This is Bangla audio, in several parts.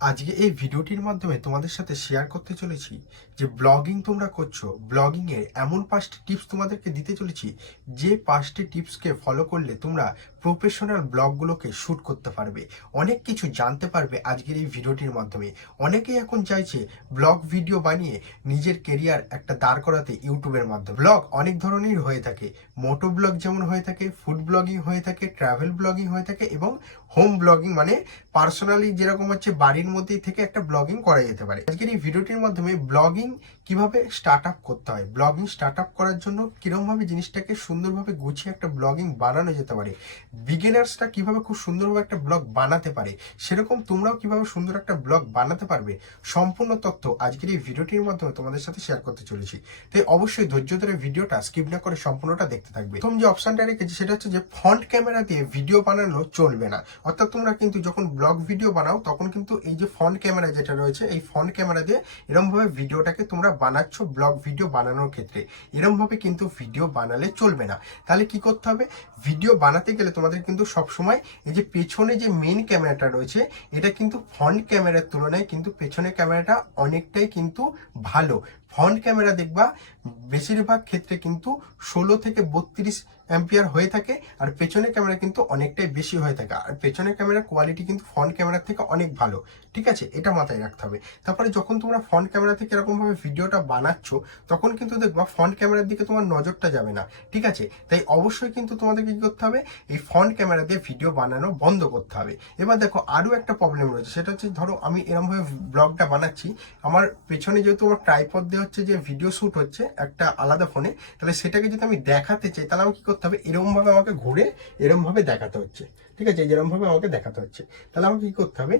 আজকে এই ভিডিওটির মাধ্যমে তোমাদের সাথে শেয়ার করতে চলেছি যে ব্লগিং তোমরা করছো, ব্লগিং এর এমন 5টি টিপস তোমাদেরকে দিতে চলেছি যে 5টি টিপসকে ফলো করলে তোমরা প্রফেশনাল ব্লগগুলোকে শুট করতে পারবে, অনেক কিছু জানতে পারবে আজকের এই ভিডিওটির মাধ্যমে। অনেকেই এখন চাইছে ব্লগ ভিডিও বানিয়ে নিজের কেরিয়ার একটা দাঁড় করাতে ইউটিউবের মাধ্যমে। ব্লগ অনেক ধরনের হয়ে থাকে, মোটো ব্লগ যেমন হয়ে থাকে, ফুড ব্লগিং হয়ে থাকে, ট্রাভেল ব্লগিং হয়ে থাকে এবং হোম ব্লগিং মানে পার্সোনালি যেরকম হচ্ছে বাড়ির মধ্যেই থেকে একটা ব্লগিং করা যেতে পারে। আজকের এই ভিডিওটির মাধ্যমে ব্লগিং কিভাবে স্টার্ট আপ করতে হয়, ব্লগিং স্টার্ট আপ করার জন্য কিরকম ভাবে জিনিসটাকে সুন্দরভাবে গুছিয়ে একটা ব্লগিং বানানো যেতে পারে, বিগিনার্সরা কিভাবে খুব সুন্দরভাবে একটা ব্লগ বানাতে পারে, সেরকম তোমরাও কিভাবে সুন্দর একটা ব্লগ বানাতে পারবে, সম্পূর্ণ তথ্য আজকের এই ভিডিওটির মাধ্যমে তোমাদের সাথে শেয়ার করতে চলেছি। তাই অবশ্যই ধৈর্য ধরে ভিডিওটা স্কিপ না করে সম্পূর্ণটা দেখতে থাকবে। প্রথম যে অপশনটা রেখেছি সেটা হচ্ছে যে ফ্রন্ট ক্যামেরা দিয়ে ভিডিও বানানো চলবে না। অর্থাৎ তোমরা কিন্তু যখন ব্লগ ভিডিও বানাও তখন কিন্তু এই যে ফ্রন্ট ক্যামেরা যেটা রয়েছে, এই ফ্রন্ট ক্যামেরা দিয়ে এরকম ভাবে ভিডিওটাকে তোমরা বানাচ্ছ ব্লগ ভিডিও বানানোর ক্ষেত্রে, এরকম ভাবে কিন্তু ভিডিও বানালে চলবে না। তাহলে কি করতে হবে, ভিডিও বানাতে গেলে তোমাদের কিন্তু সবসময় এই যে পেছনে যে মেন ক্যামেরাটা রয়েছে, এটা কিন্তু ফ্রন্ট ক্যামেরার তুলনায় কিন্তু পেছনের ক্যামেরাটা অনেকটাই কিন্তু ভালো। ফ্রন্ট ক্যামেরা দেখবা বেশিরভাগ ক্ষেত্রে কিন্তু 16 থেকে 32 অ্যাম্পিয়ার হয়ে থাকে, আর পেছনের ক্যামেরা কিন্তু অনেকটাই বেশি হয়ে থাকে। আর পেছনের ক্যামেরার কোয়ালিটি কিন্তু ফ্রন্ট ক্যামেরার থেকে অনেক ভালো, ঠিক আছে, এটা মাথায় রাখতে হবে। তারপরে যখন তোমরা ফ্রন্ট ক্যামেরা থেকে এরকমভাবে ভিডিওটা বানাচ্ছ তখন কিন্তু দেখবা ফ্রন্ট ক্যামেরার দিকে তোমার নজরটা যাবে না, ঠিক আছে। তাই অবশ্যই কিন্তু তোমাদেরকে কি করতে হবে, এই ফ্রন্ট ক্যামেরা দিয়ে ভিডিও বানানো বন্ধ করতে হবে। এবার দেখো আরও একটা প্রবলেম রয়েছে, সেটা হচ্ছে ধরো আমি এরকমভাবে ব্লগটা বানাচ্ছি, আমার পেছনে যেহেতু আমার ট্রাইপড দিয়ে হচ্ছে যে ভিডিও শ্যুট হচ্ছে একটা আলাদা ফোনে, তাহলে সেটাকে যদি আমি দেখাতে চাই তাহলে আমি কি করতে হবে, এরকম ভাবে আমাকে ঘুরে এরকম ভাবে দেখাতে হচ্ছে, ঠিক আছে, যেরকম ভাবে আমাকে দেখাতে হচ্ছে। তাহলে আমাকে কি করতে হবে,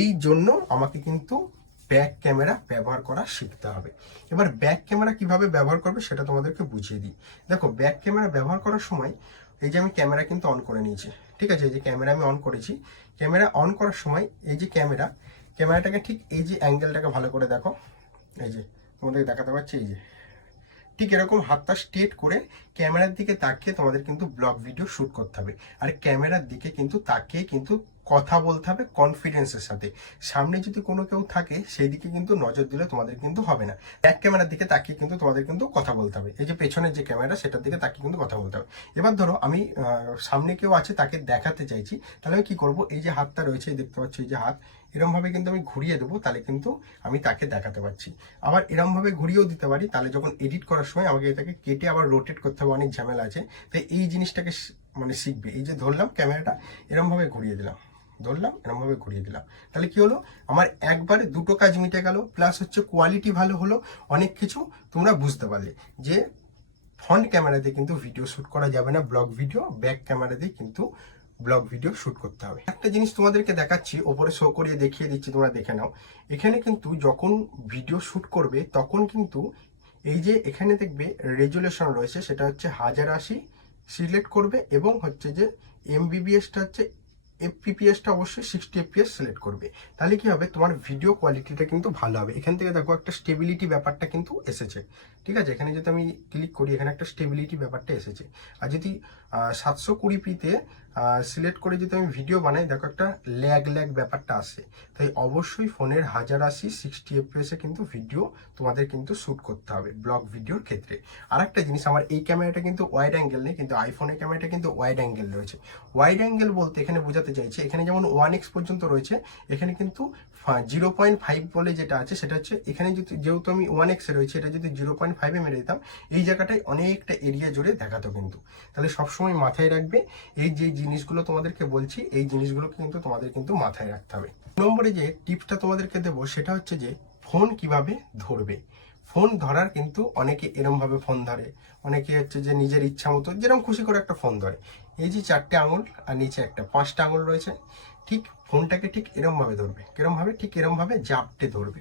এই জন্য আমাকে কিন্তু ব্যাক ক্যামেরা ব্যবহার করা শিখতে হবে। এবার ব্যাক ক্যামেরা কিভাবে ব্যবহার করবে সেটা তোমাদেরকে বুঝিয়ে দিই। দেখো ব্যাক ক্যামেরা ব্যবহার করার সময় এই যে আমি ক্যামেরা কিন্তু অন করে নিয়েছি, ঠিক আছে, এই যে ক্যামেরা আমি অন করেছি। ক্যামেরা অন করার সময় এই যে ক্যামেরাটাকে ঠিক এই যে অ্যাঙ্গেলটাকে ভালো করে দেখো, এই যে তোমাদের দেখাতে পারছি, এই যে ঠিক এরকম হাতটা স্ট্রেট করে ক্যামেরার দিকে তাকিয়ে তোমাদের কিন্তু ব্লগ ভিডিও শুট করতে হবে। আর ক্যামেরার দিকে কিন্তু তাকিয়ে কিন্তু কথা বলতে হবে কনফিডেন্সের সাথে। সামনে যদি কোনো কেউ থাকে সেই দিকে কিন্তু নজর দিলে তোমাদের কিন্তু হবে না। এক ক্যামেরার দিকে তাকিয়ে কিন্তু তোমাদের কিন্তু কথা বলতে হবে, এই যে পেছনের যে ক্যামেরা সেটার দিকে তাকিয়ে কিন্তু কথা বলতে হবে। এবার ধরো আমি সামনে কেউ আছে তাকে দেখাতে চাইছি, তাহলে আমি কি করব, এই যে হাতটা রয়েছে দেখতে পাচ্ছ, এই যে হাত এরম ভাবে কিন্তু আমি ঘুরিয়ে দেবো, তাহলে কিন্তু আমি তাকে দেখাতে পারছি। আবার এরম ভাবে ঘুরিয়েও দিতে পারি, তাহলে যখন এডিট করার সময় আমাকে এটাকে কেটে আবার রোটেট করতে হবে, অনেক ঝামেলা আছে। তাই এই জিনিসটাকে মানে শিখবে। এই যে ধরলাম ক্যামেরাটা, এরম ভাবে ঘুরিয়ে দিলাম, ধরলাম এরম ভাবে ঘুরিয়ে দিলাম, তাহলে কি হলো, আমার একবারে দুটো কাজ মিটে গেল, প্লাস হচ্ছে কোয়ালিটি ভালো হলো। অনেক কিছু তোমরা বুঝতে পারলে যে ফ্রন্ট ক্যামেরা দিয়ে কিন্তু ভিডিও শুট করা যাবে না ব্লগ ভিডিও, ব্যাক ক্যামেরা দিয়ে কিন্তু ব্লগ ভিডিও শুট করতে হবে। একটা জিনিস তোমাদেরকে দেখাচ্ছি, ওপরে শো করিয়ে দেখিয়ে দিচ্ছি, তোমরা দেখে নাও। এখানে কিন্তু যখন ভিডিও শুট করবে তখন কিন্তু এই যে এখানে দেখবে রেজুলেশন রয়েছে, সেটা হচ্ছে 1080 সিলেক্ট করবে এবং হচ্ছে যে এমবিবিএসটা হচ্ছে এফপিপিএসটা অবশ্যই 60 এফপিএস সিলেক্ট করবে। তাহলে কি হবে, তোমার ভিডিও কোয়ালিটিটা কিন্তু ভালো হবে। এখান থেকে দেখো একটা স্টেবিলিটি ব্যাপারটা কিন্তু এসেছে, ঠিক আছে, এখানে যদি আমি ক্লিক করি এখানে একটা স্টেবিলিটি ব্যাপারটা এসেছে। আর যদি 720pতে সিলেক্ট করে যদি আমি ভিডিও বানাই, দেখো একটা ল্যাগ ব্যাপারটা আসে। তাই অবশ্যই ফোনের 1080 60 এফপিএসে কিন্তু ভিডিও তোমাদের কিন্তু শ্যুট করতে হবে ব্লগ ভিডিওর ক্ষেত্রে। আর একটা জিনিস, আমার এই ক্যামেরাটা কিন্তু ওয়াইড অ্যাঙ্গেল নেই, কিন্তু আইফোনের ক্যামেরাটা কিন্তু ওয়াইড অ্যাঙ্গেল রয়েছে। ওয়াইড অ্যাঙ্গেল বলতে এখানে বোঝাতে চাইছে, এখানে যেমন 1x পর্যন্ত রয়েছে, এখানে কিন্তু 0.5 বলে যেটা আছে সেটা হচ্ছে, এখানে যদি যেহেতু আমি 1x এ রয়েছে, এটা যদি 0.5 মেরে দিতাম এই জায়গাটায় অনেকটা এরিয়া জুড়ে দেখাতো কিন্তু। তাহলে সবসময় মাথায় রাখবে এই যে জিনিসগুলো তোমাদেরকে বলছি, এই জিনিসগুলো কিন্তু তোমাদের কিন্তু মাথায় রাখতে হবে। নম্বরে যে টিপসটা তোমাদেরকে দেবো সেটা হচ্ছে যে ফোন কিভাবে ধরবে। ফোন ধরার কিন্তু অনেকে এরম ভাবে ফোন ধরে, অনেকে হচ্ছে যে নিজের ইচ্ছা মতো যেরকম খুশি করে একটা ফোন ধরে। এই যে 4টে আঙুল আর নিচে একটা 5টা আঙুল রয়েছে, ঠিক ফোনটাকে ঠিক এরম ভাবে ধরবে, কিরম ভাবে, ঠিক এরম ভাবে জাপটে ধরবে,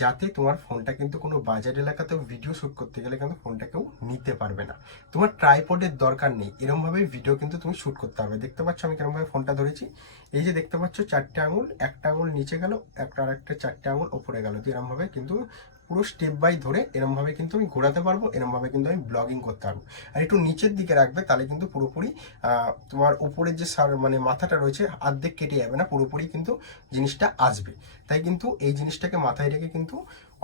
যাতে তোমার ফোনটা কিন্তু কোনো বাজার এলাকাতেও ভিডিও শুট করতে গেলে কিন্তু ফোনটা কেউ নিতে পারবে না। তোমার ট্রাইপডের দরকার নেই, এরকম ভাবে ভিডিও কিন্তু তুমি শুট করতে হবে। দেখতে পাচ্ছ আমি কিরম ভাবে ফোনটা ধরেছি, এই যে দেখতে পাচ্ছ 4টে আঙুল, একটা আঙুল নিচে গেল, একটা আর একটা 4টে আঙুল ওপরে গেল, এরকম ভাবে কিন্তু পুরো স্টেপ বাই ধরে এরমভাবে কিন্তু আমি ঘোরাতে পারবো, এরমভাবে কিন্তু আমি ব্লগিং করতে পারবো। আর একটু নিচের দিকে রাখবে, তাহলে কিন্তু পুরোপুরি তোমার উপরের যে মানে মাথাটা রয়েছে অর্ধেক কেটে যাবে না, পুরোপুরি কিন্তু জিনিসটা আসবে। তাই কিন্তু এই জিনিসটাকে মাথায় রেখে কিন্তু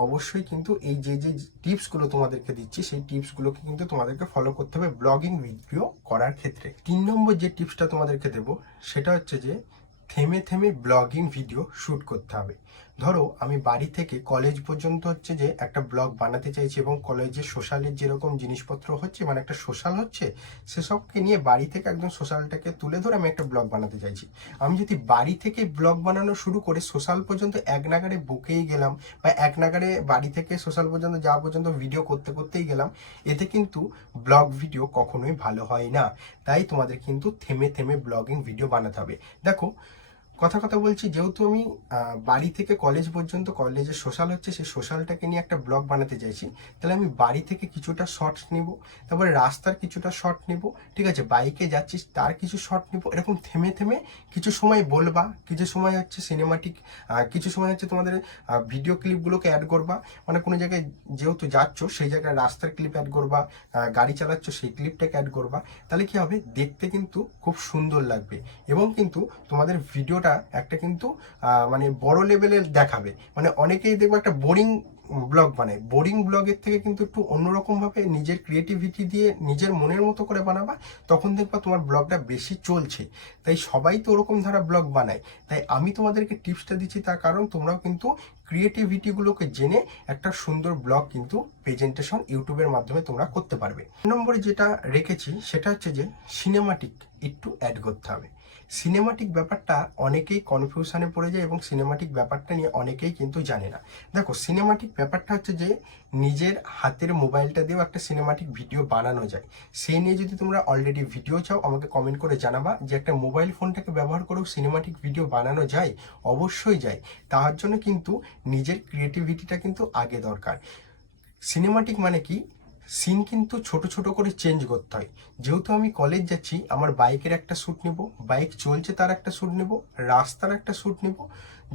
অবশ্যই কিন্তু এই যে যে টিপসগুলো তোমাদেরকে দিচ্ছি সেই টিপসগুলোকে কিন্তু তোমাদেরকে ফলো করতে হবে ব্লগিং ভিডিও করার ক্ষেত্রে। 3 নম্বর যে টিপসটা তোমাদেরকে দেবো সেটা হচ্ছে যে থেমে থেমে ব্লগিং ভিডিও শ্যুট করতে হবে। ধরো আমি বাড়ি থেকে কলেজ পর্যন্ত হচ্ছে যে একটা ব্লগ বানাতে চাইছি, এবং কলেজে সোশ্যালের যেরকম জিনিসপত্র হচ্ছে, মানে একটা সোশ্যাল হচ্ছে, সেসবকে নিয়ে বাড়ি থেকে একদম সোশ্যালটাকে তুলে ধরে আমি একটা ব্লগ বানাতে চাইছি। আমি যদি বাড়ি থেকে ব্লগ বানানো শুরু করে সোশ্যাল পর্যন্ত এক নাগাড়ে বকেই গেলাম, বা এক নাগাড়ে বাড়ি থেকে সোশ্যাল পর্যন্ত যাওয়া পর্যন্ত ভিডিও করতে করতেই গেলাম, এতে কিন্তু ব্লগ ভিডিও কখনোই ভালো হয় না। তাই তোমাদের কিন্তু থেমে থেমে ব্লগিং ভিডিও বানাতে হবে। দেখো, কথা বলছি, যেহেতু আমি বাড়ি থেকে কলেজ পর্যন্ত, কলেজে সোশ্যাল হচ্ছে, সেই সোশ্যালটাকে নিয়ে একটা ব্লগ বানাতে চাইছি, তাহলে আমি বাড়ি থেকে কিছুটা শর্টস নিব, তারপরে রাস্তার কিছুটা শর্ট নিব, ঠিক আছে, বাইকে যাচ্ছিস তার কিছু শর্ট নিব, এরকম থেমে থেমে কিছু সময় বলবা, কিছু সময় হচ্ছে সিনেমাটিক, কিছু সময় হচ্ছে তোমাদের ভিডিও ক্লিপগুলোকে অ্যাড করবা, মানে কোনো জায়গায় যেহেতু যাচ্ছ সেই জায়গায় রাস্তার ক্লিপ অ্যাড করবা, গাড়ি চালাচ্ছ সেই ক্লিপটাকে অ্যাড করবা। তাহলে কি হবে, দেখতে কিন্তু খুব সুন্দর লাগবে, এবং কিন্তু তোমাদের ভিডিওটা একটা কিন্তু মানে বড় লেভেলের দেখাবে। মানে অনেকেই দেখবো একটা বোরিং ব্লগ বানায়, বোরিং ব্লগের থেকে কিন্তু একটু অন্যরকম ভাবে নিজের ক্রিয়েটিভিটি দিয়ে নিজের মনের মতো করে বানাবা, তখন দেখবা তোমার ব্লগটা বেশি চলছে। তাই সবাই তো ওরকম ধারা ব্লগ বানায়, তাই আমি তোমাদেরকে টিপসটা দিচ্ছি, তার কারণ তোমরাও কিন্তু ক্রিয়েটিভিটিগুলোকে জেনে একটা সুন্দর ব্লগ কিন্তু প্রেজেন্টেশন ইউটিউবের মাধ্যমে তোমরা করতে পারবে। 2 নম্বরে যেটা রেখেছি সেটা হচ্ছে যে সিনেমাটিক একটু অ্যাড করতে হবে। সিনেমাটিক ব্যাপারটা অনেকেই কনফিউশনে পড়ে যায়, এবং সিনেমাটিক ব্যাপারটা নিয়ে অনেকেই কিন্তু জানে না। দেখো, সিনেমাটিক ব্যাপারটা হচ্ছে যে নিজের হাতের মোবাইলটা দিয়েও একটা সিনেমাটিক ভিডিও বানানো যায়। সেই নিয়ে যদি তোমরা অলরেডি ভিডিও চাও, আমাকে কমেন্ট করে জানাবা যে একটা মোবাইল ফোনটাকে ব্যবহার করেও সিনেমাটিক ভিডিও বানানো যায়। অবশ্যই যায়। তার জন্য কিন্তু নিজের ক্রিয়েটিভিটিটা কিন্তু আগে দরকার। সিনেমাটিক মানে কি, সিন কিন্তু ছোট ছোট করে চেঞ্জ করতে হয়। যেহেতু আমি কলেজ যাচ্ছি, আমার বাইকের একটা শ্যুট নেব, বাইক চলছে তার একটা শ্যুট নেব, রাস্তার একটা শ্যুট নেব,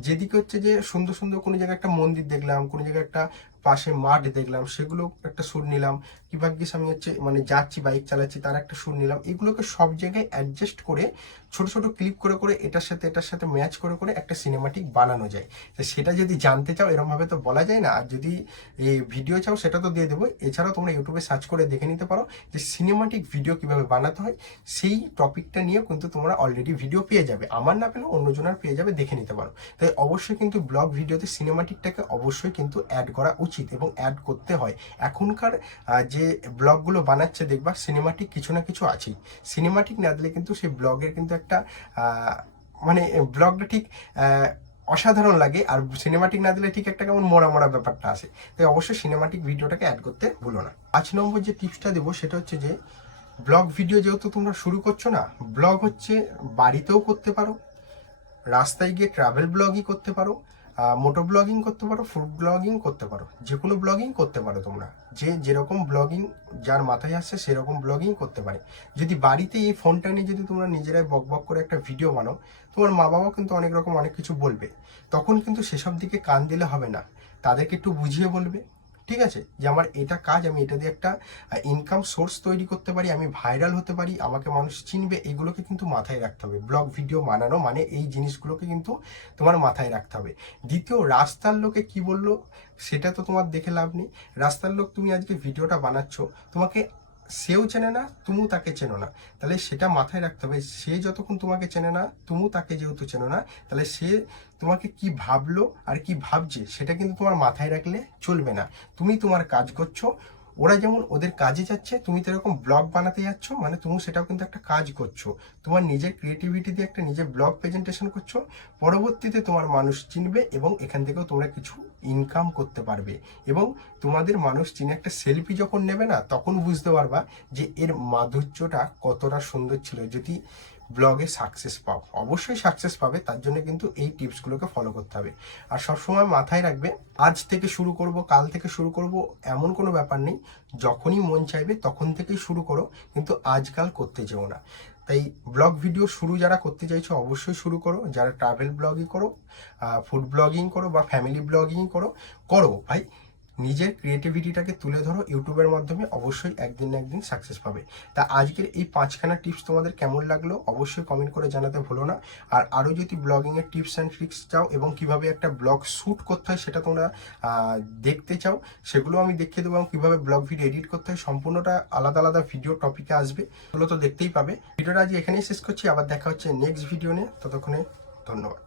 যেদিকে হচ্ছে যে সুন্দর সুন্দর কোনো জায়গায় একটা মন্দির দেখলাম, কোনো জায়গায় একটা পাশে মাঠ দেখলাম, সেগুলো একটা শ্যুট নিলাম, কি ভাগ্যিস আমি হচ্ছে মানে যাচ্ছি বাইক চালাচ্ছি তার একটা শ্যুট নিলাম। এগুলোকে সব জায়গায় অ্যাডজাস্ট করে ছোট ছোট ক্লিপ করে করে এটার সাথে ম্যাচ করে করে একটা সিনেমাটিক বানানো যায়। তো সেটা যদি জানতে চাও, এরকমভাবে তো বলা যায় না। আর যদি এই ভিডিও চাও সেটা তো দিয়ে দেবো, এছাড়াও তোমরা ইউটিউবে সার্চ করে দেখে নিতে পারো যে সিনেমাটিক ভিডিও কিভাবে বানাতে হয়। সেই টপিকটা নিয়ে কিন্তু তোমরা অলরেডি ভিডিও পেয়ে যাবে, আমার না পেলেও অন্যজনের পেয়ে যাবে, দেখে নিতে পারো। তাই অবশ্যই কিন্তু ব্লগ ভিডিওতে সিনেমাটিকটাকে অবশ্যই কিন্তু অ্যাড করা উচিত, এবং অ্যাড করতে হয়। এখনকার যে ব্লগগুলো বানাচ্ছে দেখবা সিনেমাটিক কিছু না কিছু আছেই। সিনেমাটিক না দিলে কিন্তু সেই ব্লগের কিন্তু একটা মানে ব্লগটা ঠিক অসাধারণ লাগে, আর সিনেমাটিক না দিলে ঠিক একটা কেমন মরা মরা ব্যাপারটা আসে। তাই অবশ্যই সিনেমাটিক ভিডিওটাকে অ্যাড করতে ভুলো না। 5 নম্বর যে টিপসটা দেবো সেটা হচ্ছে যে ব্লগ ভিডিও যেহেতু তোমরা শুরু করছো না, ব্লগ হচ্ছে বাড়িতেও করতে পারো, রাস্তায় গিয়ে ট্রাভেল ব্লগই করতে পারো, মোটো ব্লগিং করতে পারো, ফুড ব্লগিং করতে পারো, যে কোনো ব্লগিং করতে পারো তোমরা। যে যেরকম ব্লগিং যার মাথায় আসছে সেরকম ব্লগিং করতে পারে। যদি বাড়িতে এই ফোনটা নিয়ে যদি তোমরা নিজেরাই বক বক করে একটা ভিডিও বানাও, তোমার মা বাবাও কিন্তু অনেক রকম অনেক কিছু বলবে, তখন কিন্তু সেসব দিকে কান দিলে হবে না। তাদেরকে একটু বুঝিয়ে বলবে, ঠিক আছে, যে আমার এটা কাজ, আমি এটা দিয়ে একটা ইনকাম সোর্স তৈরি করতে পারি, আমি ভাইরাল হতে পারি, আমাকে মানুষ চিনবে। এগুলোকে কিন্তু মাথায় রাখতে হবে। ব্লগ ভিডিও বানানো মানে এই জিনিসগুলোকে কিন্তু তোমার মাথায় রাখতে হবে। দ্বিতীয়, রাস্তার লোকে কি বললো সেটা তো তোমার দেখে লাভ নেই। রাস্তার লোক, তুমি আজকে ভিডিওটা বানাচ্ছ, তোমাকে সেও চেনে না, তুমিও তাকে চেনো না, তাহলে সেটা মাথায় রাখতে হবে। সে যতক্ষণ তোমাকে চেনে না, তুমিও তাকে যেহেতু চেনো না, তাহলে সে তোমাকে কি ভাবলো আর কি ভাবছে সেটা কিন্তু তোমার মাথায় রাখলে চলবে না। তুমি তোমার কাজ করছো, ওরা যেমন ওদের কাজে যাচ্ছে, তুমি তো এরকম ব্লগ বানাতে যাচ্ছ, মানে তুমি সেটাও কিন্তু একটা কাজ করছো। তোমার নিজের ক্রিয়েটিভিটি দিয়ে একটা নিজের ব্লগ প্রেজেন্টেশন করছো, পরবর্তীতে তোমার মানুষ চিনবে, এবং এখান থেকেও তোমরা কিছু ইনকাম করতে পারবে। এবং তোমাদের মানুষ চিনে একটা সেলফি যখন নেবে না, তখন বুঝতে পারবা যে এর মাধুর্যটা কতটা সুন্দর ছিল। যদি ব্লগে সাকসেস পাও, অবশ্যই সাকসেস পাবে, তার জন্য কিন্তু এই টিপসগুলোকে ফলো করতে হবে। আর সবসময় মাথায় রাখবে, আজ থেকে শুরু করব, কাল থেকে শুরু করব, এমন কোনো ব্যাপার নেই। যখনই মন চাইবে তখন থেকেই শুরু করো, কিন্তু আজকাল করতে যেও না। তাই ব্লগ ভিডিও শুরু যারা করতে চাইছো অবশ্যই শুরু করো। যারা ট্রাভেল ব্লগই করো, ফুড ব্লগিং করো, বা ফ্যামিলি ব্লগিং করো, করো ভাই। নিজের ক্রিয়েটিভিটিটাকে তুলে ধরো ইউটিউবের মাধ্যমে, অবশ্যই একদিন না একদিন সাকসেস পাবে। তা আজকের এই 5খানা টিপস তোমাদের কেমন লাগলো অবশ্যই কমেন্ট করে জানাতে ভুলো না। আর আরও যদি ব্লগিংয়ের টিপস অ্যান্ড ট্রিক্স চাও এবং কিভাবে একটা ব্লগ শ্যুট করতে হয় সেটা তোমরা দেখতে চাও, সেগুলো আমি দেখিয়ে দেবো, এবং কীভাবে ব্লগ ভিডিও এডিট করতে হয় সম্পূর্ণটা আলাদা আলাদা ভিডিও টপিকে আসবে, ওগুলো তো দেখতেই পাবে। ভিডিওটা আজ এখানেই শেষ করছি, আবার দেখা হচ্ছে নেক্সট ভিডিও নিয়ে, ততক্ষণে ধন্যবাদ।